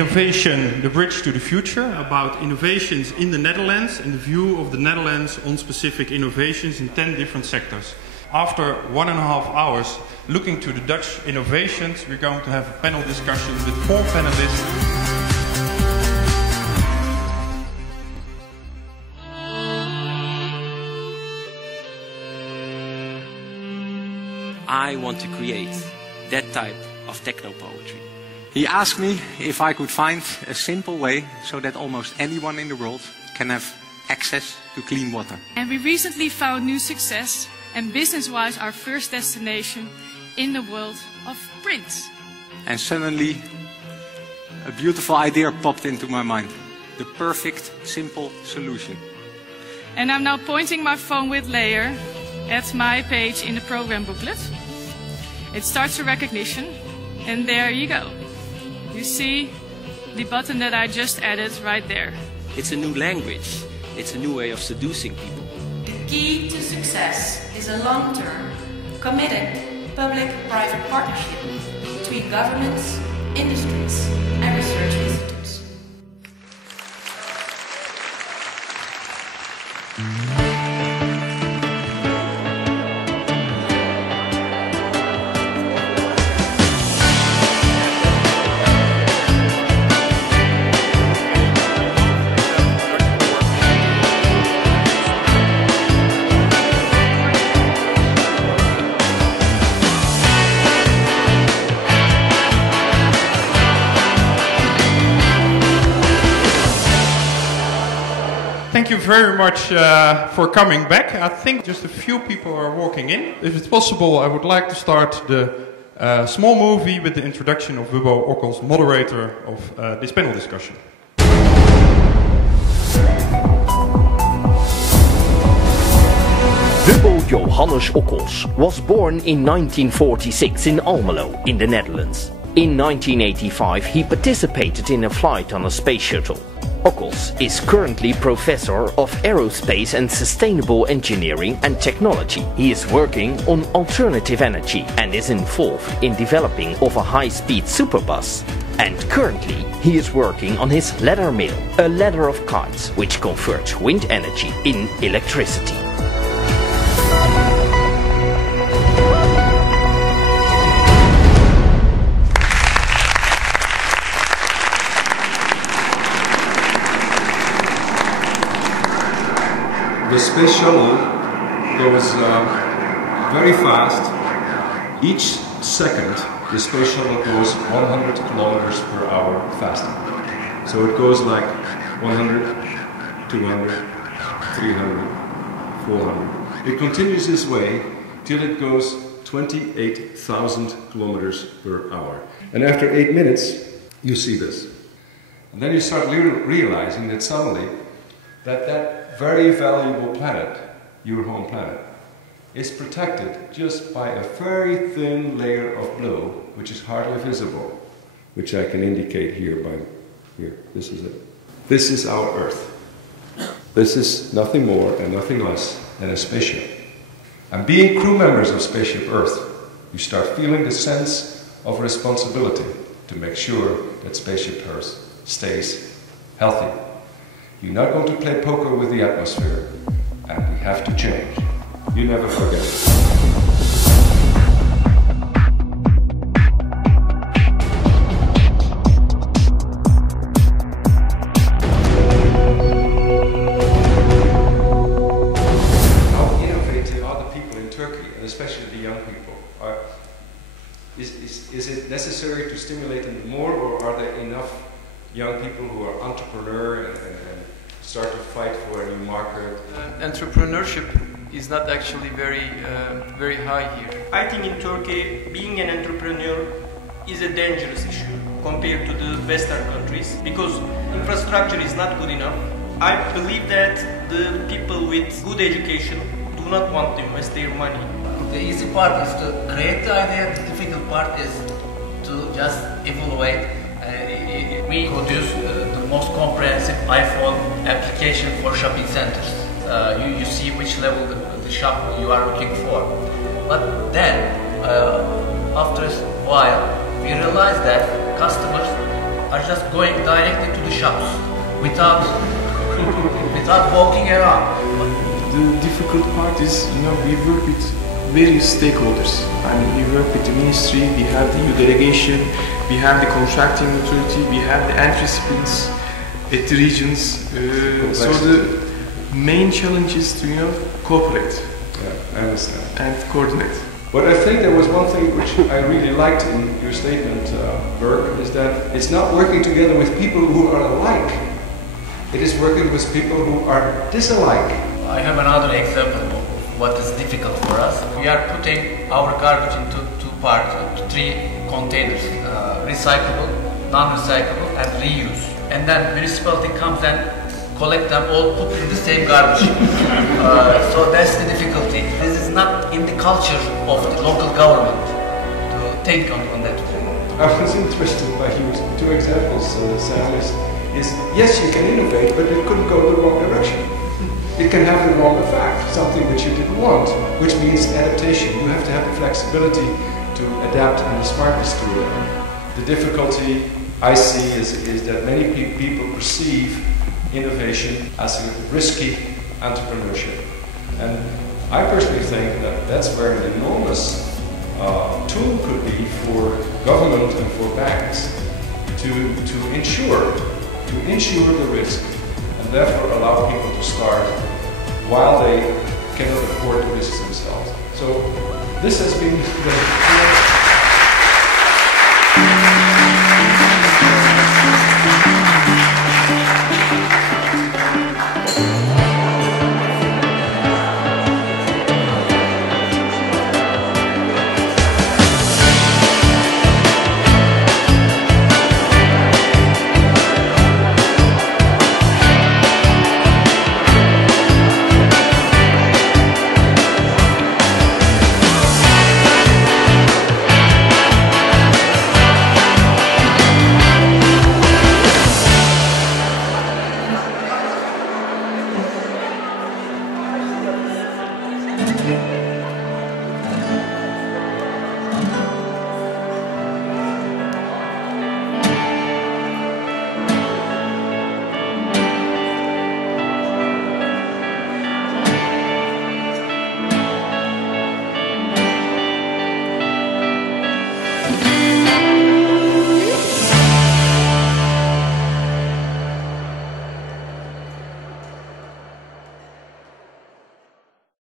innovation, the bridge to the future, about innovations in the Netherlands and the view of the Netherlands on specific innovations in 10 different sectors. After 1.5 hours looking to the Dutch innovations, we're going to have a panel discussion with 4 panelists. I want to create that type of techno-poetry. He asked me if I could find a simple way so that almost anyone in the world can have access to clean water. And we recently found new success and business-wise our first destination in the world of print. And suddenly a beautiful idea popped into my mind. The perfect, simple solution. And I'm now pointing my phone with layer at my page in the program booklet. It starts a recognition, and there you go. You see the button that I just added right there. It's a new language. It's a new way of seducing people. The key to success is a long-term, committed public-private partnership between governments, industries, and research institutes. Thank you very much for coming back. I think just a few people are walking in. If it's possible, I would like to start the small movie with the introduction of Wubbo Ockels, moderator of this panel discussion. Wubbo Johannes Ockels was born in 1946 in Almelo, in the Netherlands. In 1985 he participated in a flight on a space shuttle. Ockels is currently Professor of Aerospace and Sustainable Engineering and Technology. He is working on alternative energy and is involved in developing of a high-speed superbus. And currently he is working on his ladder mill, a ladder of kites which converts wind energy in electricity. The space shuttle goes very fast. Each second, the space shuttle goes 100 kilometers per hour faster. So it goes like 100, 200, 300, 400. It continues this way till it goes 28,000 kilometers per hour. And after 8 minutes, you see this. And then you start realizing that suddenly that very valuable planet, your home planet, is protected just by a very thin layer of blue, which is hardly visible, which I can indicate here by here. This is it. This is our Earth. This is nothing more and nothing less than a spaceship. And being crew members of Spaceship Earth, you start feeling the sense of responsibility to make sure that Spaceship Earth stays healthy. You're not going to play poker with the atmosphere, and we have to change. You never forget it. How innovative are the people in Turkey, and especially the young people? Is it necessary to stimulate them more, or are there enough young people who are entrepreneur and start to fight for a new market? Entrepreneurship is not actually very high here. I think in Turkey, being an entrepreneur is a dangerous issue compared to the Western countries because infrastructure is not good enough. I believe that the people with good education do not want to invest their money. The easy part is to create the idea, the difficult part is to just evaluate. We produce the most comprehensive iPhone application for shopping centers. You see which level the shop you are looking for. But then, after a while, we realize that customers are just going directly to the shops without walking around. The difficult part is, we work with various stakeholders. I mean, we work with the ministry, we have the EU delegation, we have the contracting authority, we have the end recipients at the regions. So the main challenge is to, cooperate. Yeah, I understand. And coordinate. But I think there was one thing which I really liked in your statement, Berk, is that it's not working together with people who are alike. It is working with people who are disalike. I have another example of what is difficult for us. We are putting our garbage into three containers, recyclable, non-recyclable and reuse. And then municipality comes and collect them all, put in the same garbage. So that's the difficulty. This is not in the culture of the local government to think on that way. I was interested by your two examples, Sam, is yes, you can innovate, but it couldn't go the wrong direction. It can have the wrong effect, something which you didn't want, which means adaptation. You have to have the flexibility to adapt and the smartness to it. The difficulty I see is that many people perceive innovation as a risky entrepreneurship. And I personally think that that's where an enormous tool could be for government and for banks to insure the risk and therefore allow people to start while they cannot afford the risks themselves. So this has been the